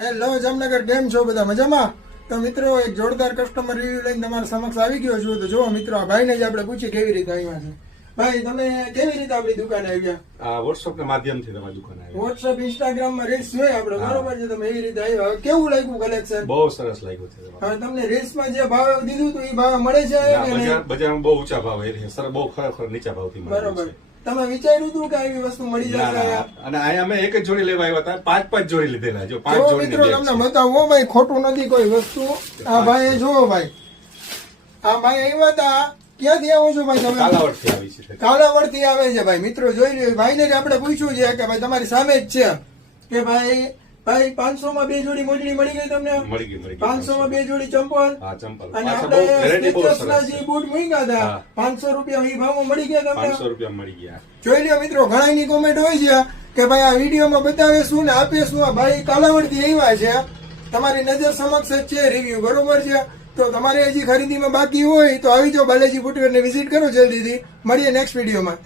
Hello Jamnagar, કેમ છો બધા? મજામાં? તો મિત્રો એક જોરદાર કસ્ટમર રિવ્યુ લઈને તમારા સમક્ષ આવી ગયો છું. તો જો મિત્રો, આ ભાઈને જ આપણે પૂછીએ કેવી રીતે આવ્યા છે. ભાઈ, તમે કેવી રીતે આપણી દુકાને આવ્યા? આ વોટ્સઅપ ના માધ્યમથી તમારી દુકાને આવી. વોટ્સઅપ, ઇન્સ્ટાગ્રામ માં રીલ્સ જોઈ આપણે, બરોબર છે? તમે એવી રીતે આવ્યા. કેવું લાગ્યું કલેક્શન? બહુ સરસ લાગ્યું છે તમારું. હવે તમને રીલ્સ માં જે ભાવ દીધું હતું એ ભાવ મળે છે કે નહીં? બજારમાં બહુ ઊંચા ભાવ એ સર, બહુ ખરેખર નીચા ભાવથી મળે બરોબર. છે. તમે વિચાર્યું હતું કે આવી વસ્તુ મળી ના, જશે? ના, અને અહીંયા અમે એક જ જોડી લેવા આવ્યા હતા, પાંચ જોડી લીધેલા. જો 5 જો જોડી મિત્રો તમને બતાવો ભાઈ, ખોટું નથી કોઈ વસ્તુ. આ ભાઈ જુઓ ભાઈ, આ ભાઈ આવ્યા હતા. ક્યાંથી આવો છો ભાઈ તમે? કાલાવડથી આવી છે. કાલાવડ થી આવે છે ભાઈ. મિત્રો જોઈ લ્યો, ભાઈને જ આપણે પૂછ્યું છે કે ભાઈ તમારી સામે જ છે કે ભાઈ 500 માં 2 જોડી મોજડી મળી ગઈ તમને? મળી ગઈ. 500 માં 2 જોડી ચંપલ. હા, ચંપલ. અને પાછા આપણે બહુ વેરાયટી બહુ સ્કેચર્સ ના સરસ જે છે. બૂટ મૂક્યા હતા હા. 500 રૂપિયા એ ભાવમાં મળી ગયા તમને? 500 રૂપિયા મળી ગયા. જોઈ લ્યો મિત્રો, ઘણાની કોમેન્ટ હોય છે કે ભાઈ આ વિડીયોમાં બતાવે શું ને આપે શું. આ ભાઈ કાલાવડ થી આવ્યા છે, તમારી નજર સમક્ષ જ છે રિવ્યુ, બરોબર છે? તો તમારે હજી ખરીદીમાં બાકી હોય તો આવી જાઓ, બાલાજી ફૂટવેર ને વિઝિટ કરો જલ્દીથી. મળીએ નેક્સ્ટ વિડીયોમાં.